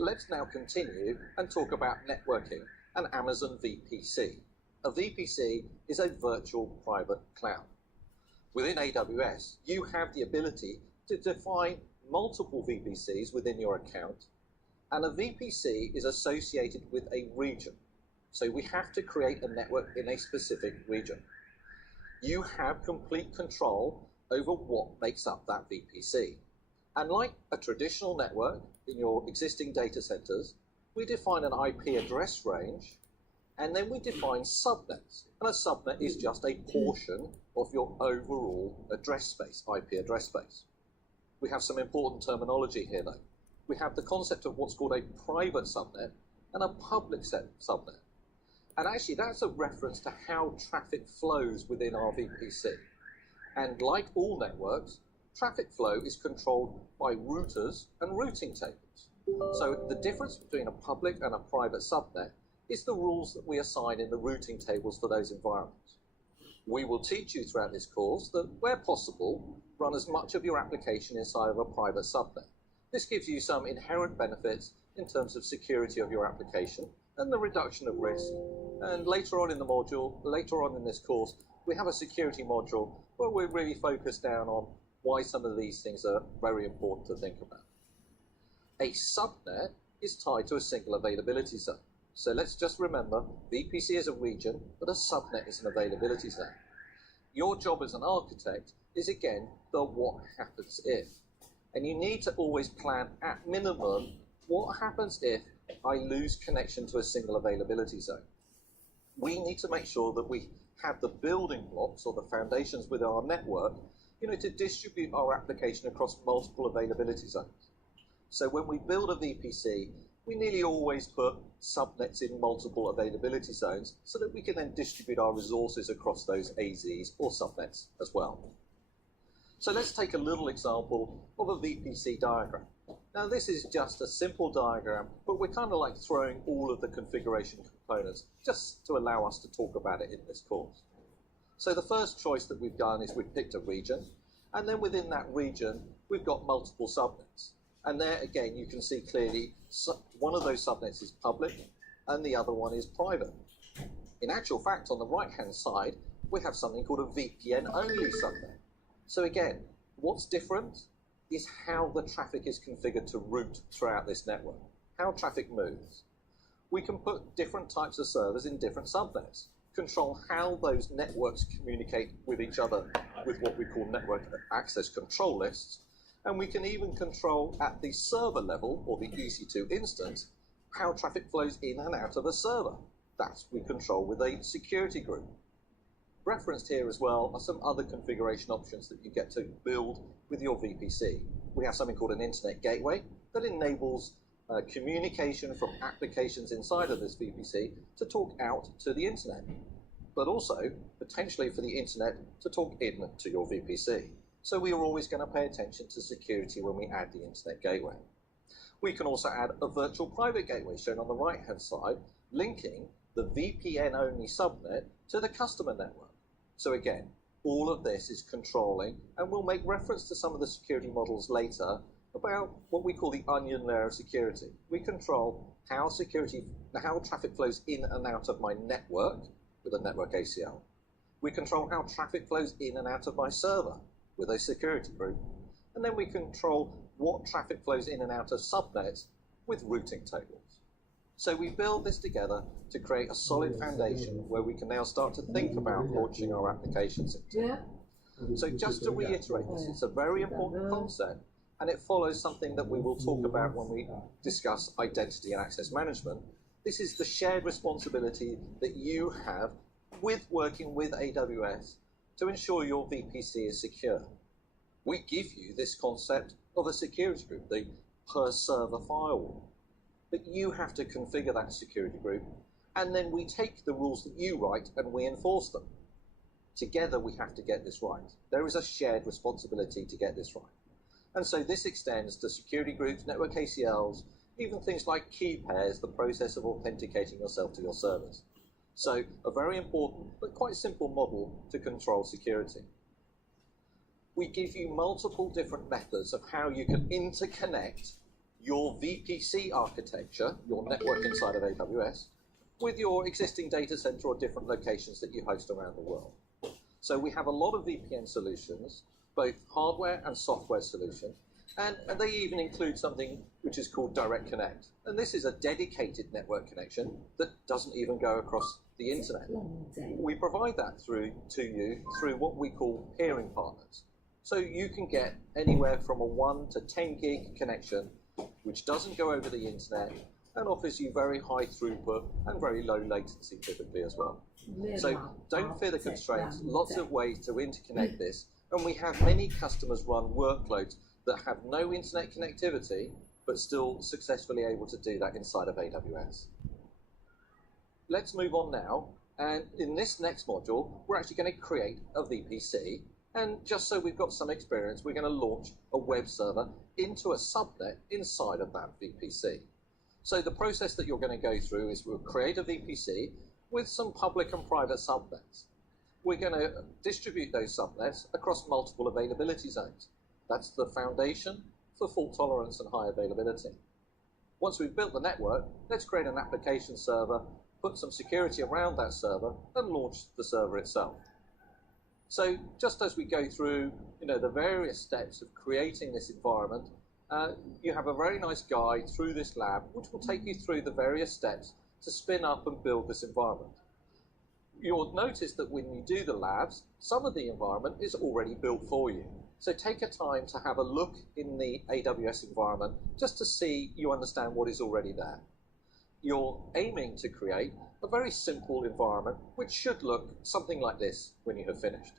Let's now continue and talk about networking and Amazon VPC. A VPC is a virtual private cloud. Within AWS, you have the ability to define multiple VPCs within your account, and a VPC is associated with a region. So we have to create a network in a specific region. You have complete control over what makes up that VPC. And like a traditional network in your existing data centers, we define an IP address range, and then we define subnets. And a subnet is just a portion of your overall address space, IP address space. We have some important terminology here though. We have the concept of what's called a private subnet and a public subnet. And actually that's a reference to how traffic flows within our VPC. And like all networks, traffic flow is controlled by routers and routing tables. So the difference between a public and a private subnet is the rules that we assign in the routing tables for those environments. We will teach you throughout this course that where possible, run as much of your application inside of a private subnet. This gives you some inherent benefits in terms of security of your application and the reduction of risk. And later on in the module, later on in this course, we have a security module where we're really focused down on why some of these things are very important to think about. A subnet is tied to a single availability zone. So let's just remember, VPC is a region, but a subnet is an availability zone. Your job as an architect is again the what happens if. And you need to always plan at minimum what happens if I lose connection to a single availability zone. We need to make sure that we have the building blocks or the foundations within our network, to distribute our application across multiple availability zones. So when we build a VPC, we nearly always put subnets in multiple availability zones so that we can then distribute our resources across those AZs or subnets as well. So let's take a little example of a VPC diagram. Now this is just a simple diagram, but we're kind of like throwing all of the configuration components just to allow us to talk about it in this course. So the first choice that we've done is we've picked a region, and then within that region, we've got multiple subnets. And there again, you can see clearly one of those subnets is public and the other one is private. In actual fact, on the right-hand side, we have something called a VPN-only subnet. So again, what's different is how the traffic is configured to route throughout this network, how traffic moves. We can put different types of servers in different subnets, control how those networks communicate with each other with what we call network access control lists, and we can even control at the server level, or the EC2 instance, how traffic flows in and out of a server. That we control with a security group. Referenced here as well are some other configuration options that you get to build with your VPC. We have something called an internet gateway that enables communication from applications inside of this VPC to talk out to the internet, but also potentially for the internet to talk in to your VPC. So we are always going to pay attention to security when we add the internet gateway. We can also add a virtual private gateway shown on the right-hand side, linking the VPN-only subnet to the customer network. So again, all of this is controlling, and we'll make reference to some of the security models later about what we call the onion layer of security. We control how traffic flows in and out of my network with a network ACL. We control how traffic flows in and out of my server with a security group. And then we control what traffic flows in and out of subnets with routing tables. So we build this together to create a solid foundation where we can now start to think about launching our applications into. So just to reiterate this, it's a very important concept, and it follows something that we will talk about when we discuss identity and access management. This is the shared responsibility that you have with working with AWS to ensure your VPC is secure. We give you this concept of a security group, the per server firewall. But you have to configure that security group, and then we take the rules that you write and we enforce them. Together we have to get this right. There is a shared responsibility to get this right. And so this extends to security groups, network ACLs, even things like key pairs, the process of authenticating yourself to your servers. So a very important but quite simple model to control security. We give you multiple different methods of how you can interconnect your VPC architecture, your network inside of AWS, with your existing data center or different locations that you host around the world. So we have a lot of VPN solutions, both hardware and software solutions, and they even include something which is called Direct Connect. And this is a dedicated network connection that doesn't even go across the internet. We provide that to you through what we call peering partners. So you can get anywhere from a 1 to 10 gig connection, which doesn't go over the internet and offers you very high throughput and very low latency typically as well. So don't fear the constraints, lots of ways to interconnect this, and we have many customers run workloads that have no internet connectivity, but still successfully able to do that inside of AWS. Let's move on now, and in this next module, we're actually going to create a VPC, and just so we've got some experience, we're going to launch a web server into a subnet inside of that VPC. So the process that you're going to go through is we'll create a VPC with some public and private subnets. We're going to distribute those subnets across multiple availability zones. That's the foundation for fault tolerance and high availability. Once we've built the network, let's create an application server, put some security around that server, and launch the server itself. So just as we go through the various steps of creating this environment, you have a very nice guide through this lab, which will take you through the various steps to spin up and build this environment. You'll notice that when you do the labs, some of the environment is already built for you. So take a time to have a look in the AWS environment just to see you understand what is already there. You're aiming to create a very simple environment which should look something like this when you have finished.